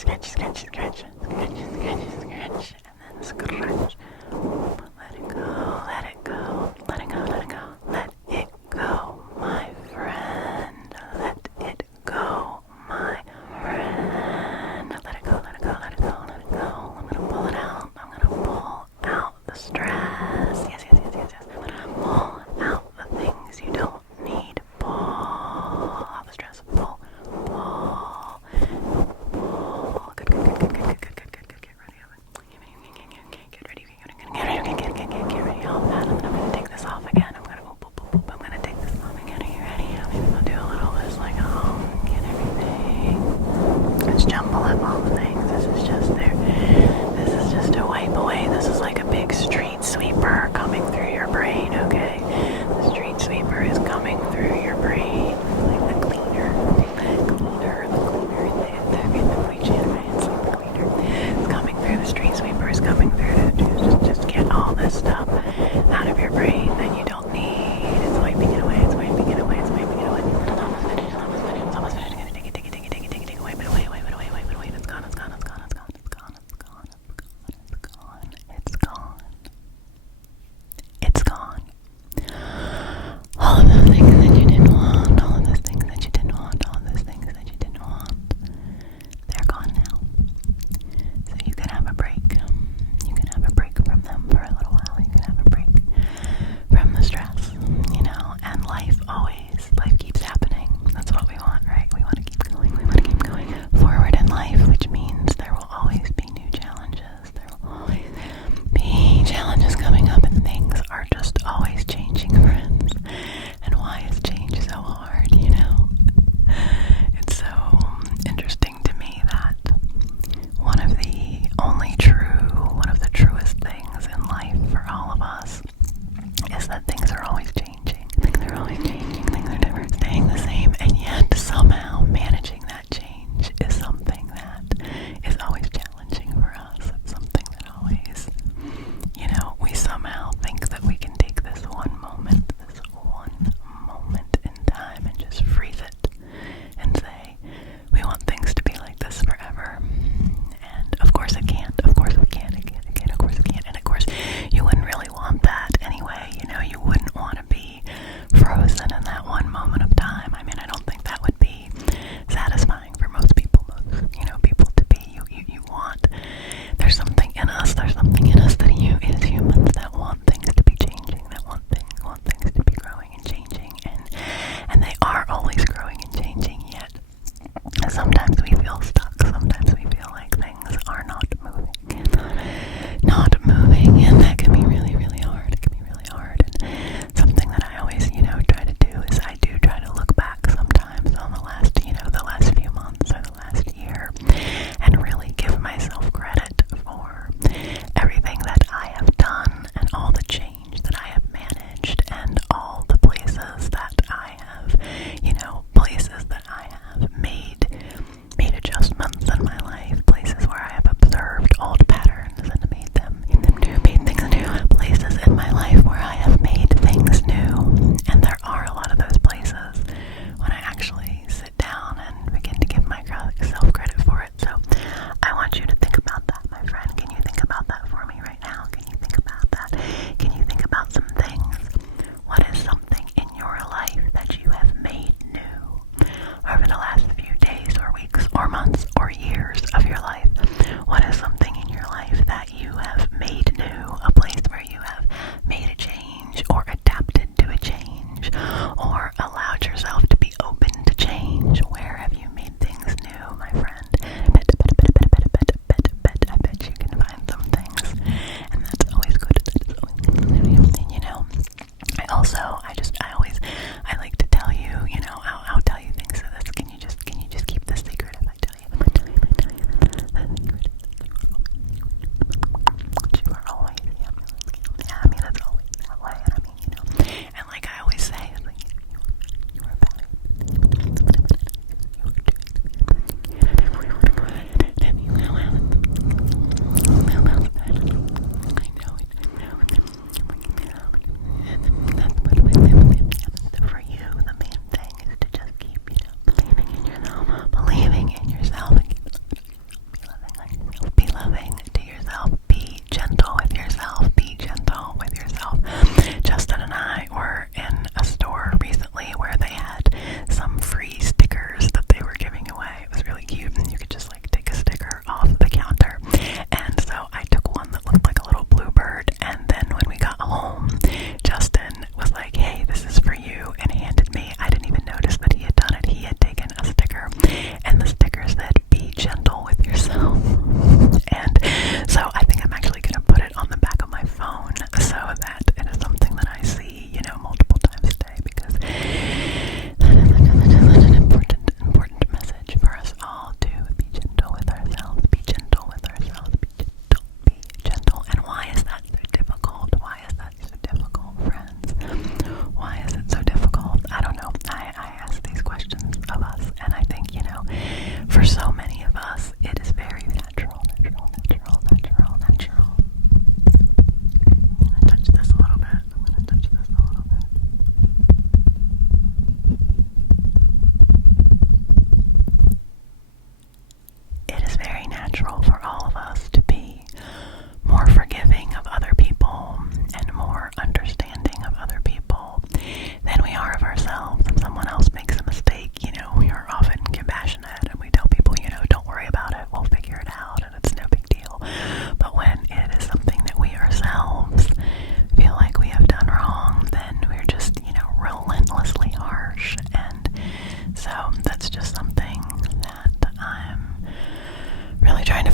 scratch, scratch, scratch, scratch, scratch, scratch, and then scratch. Let it go, let it go, let it go, let it go, let it go, my friend. Let it go, my friend. Let it go, let it go, let it go, let it go. I'm gonna pull it out. I'm gonna pull out the stress. Yes, yes, yes, yes, yes. I'm gonna pull out the things you don't need. Pull out the stress. Pull, pull, pull. Good, good, good, good, good, good, good, good, good, good. Get ready. Get ready.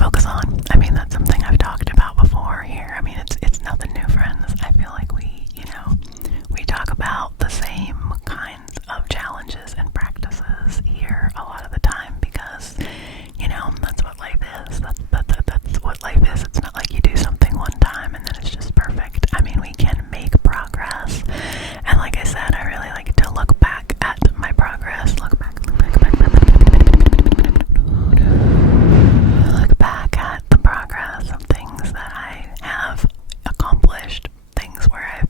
focus on. I mean, that's something I've talked about before here. I mean, it's nothing new, friends. I feel like we talk about the same kinds of challenges and practices here a lot of the time because, that's what life is. That's what life is. It's not like you do something one time and then it's just perfect. I mean, we can make progress. And like I said, I really like to look back at my progress. Look back at the progress of things that I have accomplished,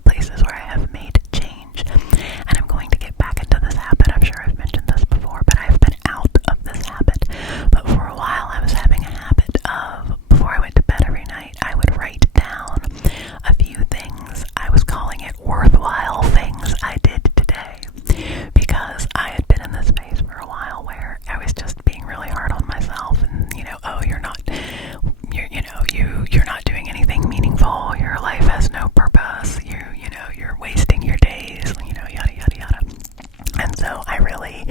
places where I have made change. And I'm going to get back into this habit. I'm sure I've mentioned this before, but I've been out of this habit. But for a while, I was having a habit of, before I went to bed every night, I would write down a few things. I was calling it worthwhile things I did today, because I had been in this space for a while where I was just being really hard on myself, and oh, you're not doing anything meaningful. Your life has no purpose. You're wasting your days. Yada yada yada. And so I really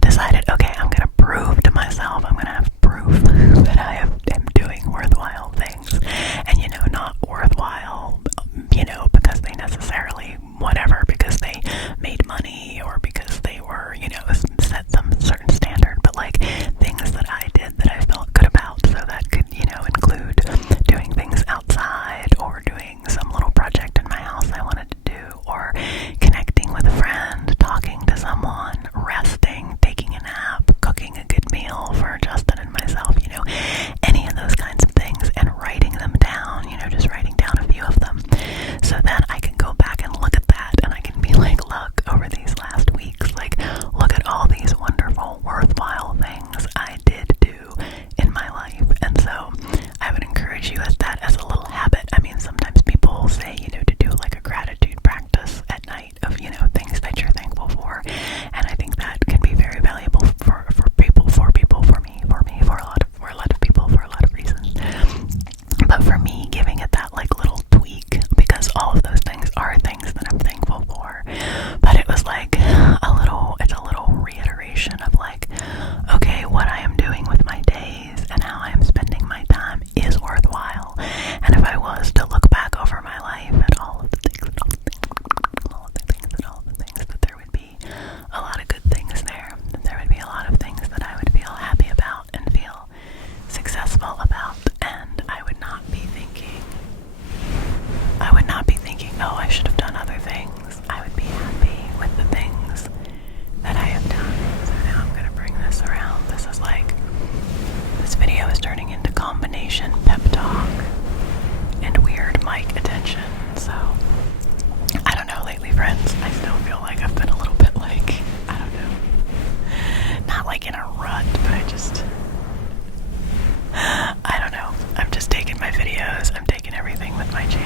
decided, okay, I'm gonna prove to myself. I'm gonna have proof that I am doing worthwhile things, and not worthwhile, because they necessarily whatever, because they made money or because they were, set some certain standard, but like things that I did that I felt good about. So that could, include doing things outside or doing some little project in my house I wanted to do, or connecting with a friend, talking to someone, resting, taking a nap, cooking a good meal for Justin and myself, any of those kinds of things, and writing them down, just writing down a few of them. So then I can go back and look at that and I can be like, look, over these last weeks, like, look at all these wonderful, worthwhile things I did do in my life. And so I would encourage you as a little habit. I mean, sometimes people say, to do like a gratitude practice at night of, things that you're thankful for. And I think that can be very valuable for me, for a lot of people, for a lot of reasons. But for me, giving it that like little tweak, because all of those things are things that I'm thankful for. But it was like it's a little reiteration of like, okay, what I am doing with my days and how I am spending my time is worthwhile. And if I was to look back over my life at all of the things, that there would be a lot of good things there. That there would be a lot of things that I would feel happy about and feel successful about. And I would not be thinking, oh, I should have done other things. I would be happy with the things that I have done. So now I'm going to bring this around. This video is turning into combination pep talk and weird mic attention. So, I don't know, lately, friends, I still feel like I've been a little bit like, I don't know, not like in a rut, but I don't know. I'm just taking my videos, I'm taking everything with my channel